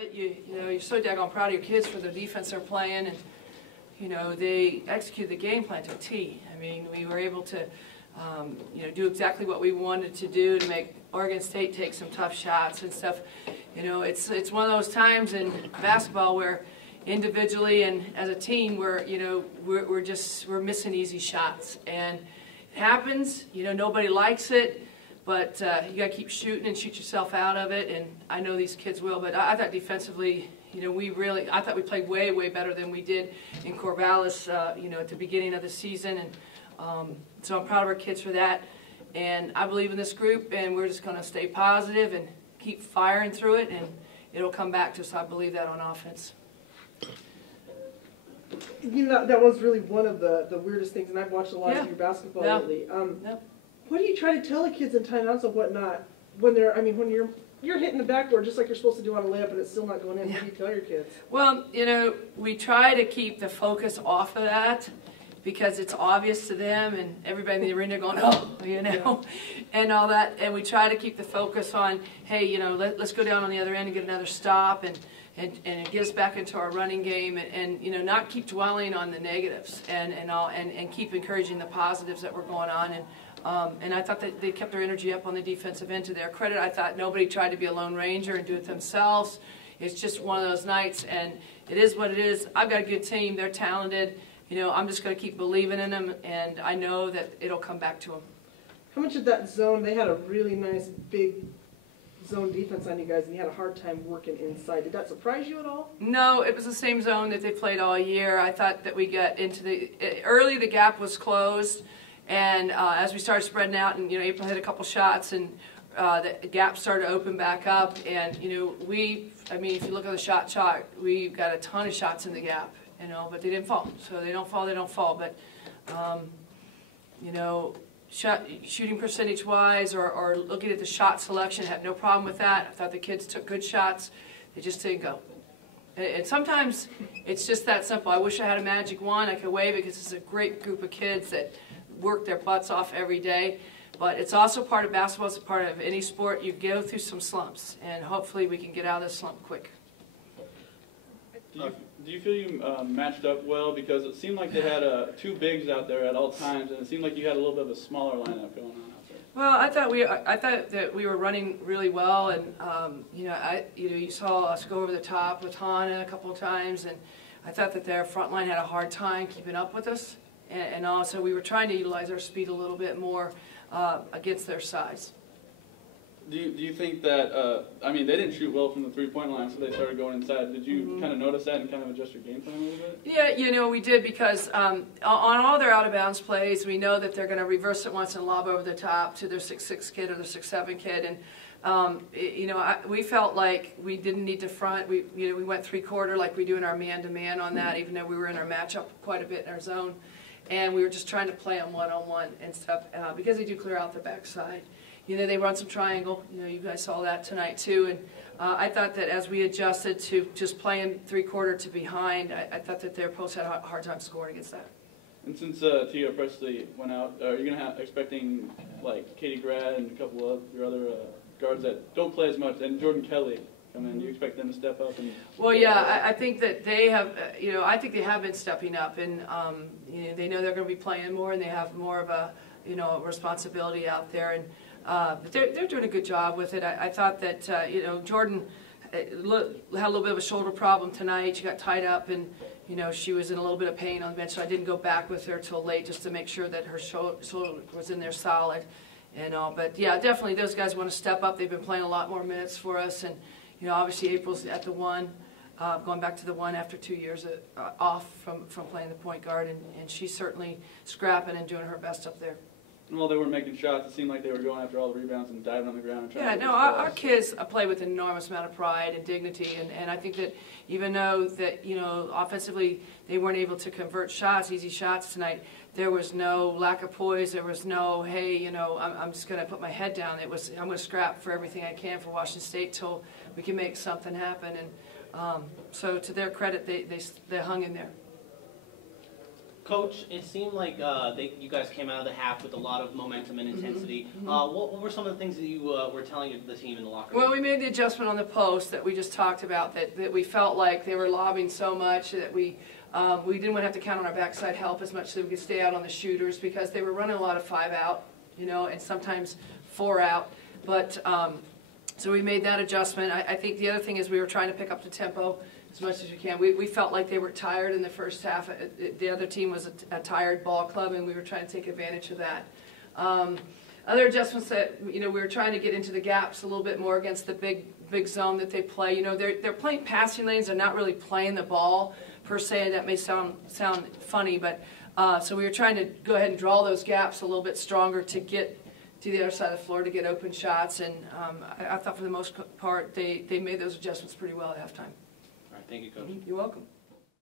it. You know, you're so daggone proud of your kids for the defense they're playing, and you know, they executed the game plan to a T. I mean, we were able to you know, do exactly what we wanted to do to make Oregon State take some tough shots and stuff. You know, it's one of those times in basketball where individually and as a team we're missing easy shots, and it happens. You know, nobody likes it, but you got to keep shooting and shoot yourself out of it. And I know these kids will, but I thought defensively, you know, I thought we played way better than we did in Corvallis, you know, at the beginning of the season, and so I'm proud of our kids for that. And I believe in this group, and we're just going to stay positive and keep firing through it, and it'll come back to us. I believe that on offense. You know, that was really one of the weirdest things, and I've watched a lot of your basketball lately. What do you try to tell the kids in timeouts and whatnot when they're, I mean, when you're hitting the backboard just like you're supposed to do on a layup and it's still not going in? What do you tell your kids? Well, you know, we try to keep the focus off of that because it's obvious to them, and everybody in the arena going, oh, you know, and all that. And we try to keep the focus on, hey, you know, let's go down on the other end and get another stop, and get us back into our running game, and you know, not keep dwelling on the negatives, and keep encouraging the positives that were going on. And I thought that they kept their energy up on the defensive end. To their credit, I thought nobody tried to be a lone ranger and do it themselves. It's just one of those nights, and it is what it is. I've got a good team. They're talented. You know, I'm just going to keep believing in them, and I know that it'll come back to them. How much of that zone, they had a really nice big zone defense on you guys, and you had a hard time working inside. Did that surprise you at all? No, it was the same zone that they played all year. I thought that we got into early the gap was closed, and as we started spreading out, and you know, April hit a couple shots, and the gap started to open back up, and you know, I mean, if you look at the shot chart, we got a ton of shots in the gap, you know, but they didn't fall. So they don't fall, but you know, shooting percentage-wise or looking at the shot selection, had no problem with that. I thought the kids took good shots. They just didn't go. And sometimes it's just that simple. I wish I had a magic wand I could wave it, because it's a great group of kids that work their butts off every day. But it's also part of basketball. It's a part of any sport. You go through some slumps, and hopefully we can get out of this slump quick. Do you feel you matched up well? Because it seemed like they had two bigs out there at all times, and it seemed like you had a little bit of a smaller lineup going on out there. Well, I thought that we were running really well, and you know, you saw us go over the top with Hannah a couple of times, and I thought that their front line had a hard time keeping up with us, and also we were trying to utilize our speed a little bit more against their size. Do you think that, I mean, they didn't shoot well from the three-point line, so they started going inside. Did you kind of notice that and kind of adjust your game plan a little bit? Yeah, you know, we did, because on all their out-of-bounds plays, we know that they're going to reverse it once and lob over the top to their 6'6" kid or their 6'7" kid. And, you know, we felt like we didn't need to front. We went three-quarter like we do in our man-to-man on that, even though we were in our matchup quite a bit in our zone. And we were just trying to play on one-on-one and stuff, because they do clear out the backside. You know, they run some triangle. You know, you guys saw that tonight too. And I thought that as we adjusted to just playing three-quarter to behind, I thought that their post had a hard time scoring against that. And since Tia Presley went out, are you expecting like Katie Grad and a couple of your other guards that don't play as much, and Jordan Kelly come in? Do you expect them to step up? Well, yeah, I think that they have. You know, I think they have been stepping up, and you know, they know they're going to be playing more, and they have more of a responsibility out there. And but they're doing a good job with it. I thought that you know, Jordan had a little bit of a shoulder problem tonight. She got tied up, and you know, she was in a little bit of pain on the bench, so I didn't go back with her till late just to make sure that her shoulder was in there solid and all. But yeah, definitely those guys want to step up. They've been playing a lot more minutes for us, and you know, obviously April's at the one, going back to the one after 2 years off from playing the point guard, and she's certainly scrapping and doing her best up there. Well, they were making shots. It seemed like they were going after all the rebounds and diving on the ground and trying to our kids play with an enormous amount of pride and dignity, and I think that even though that, you know, offensively they weren't able to convert shots, easy shots tonight, there was no lack of poise. There was no, hey, you know, I'm just going to put my head down. It was, I'm going to scrap for everything I can for Washington State till we can make something happen. And so to their credit, they hung in there. Coach, it seemed like you guys came out of the half with a lot of momentum and intensity. What were some of the things that you were telling the team in the locker room? Well, we made the adjustment on the post that we just talked about, that we felt like they were lobbing so much that we didn't want to have to count on our backside help as much so we could stay out on the shooters, because they were running a lot of 5 out, you know, and sometimes 4 out. But so we made that adjustment. I think the other thing is we were trying to pick up the tempo as much as we can. We felt like they were tired in the first half. The other team was a tired ball club, and we were trying to take advantage of that. Other adjustments that, you know, we were trying to get into the gaps a little bit more against the big zone that they play. You know, they're playing passing lanes. They're not really playing the ball per se. That may sound funny, but so we were trying to go ahead and draw those gaps a little bit stronger to get to the other side of the floor to get open shots. And I thought for the most part they made those adjustments pretty well at halftime. All right, thank you, Coach. You're welcome.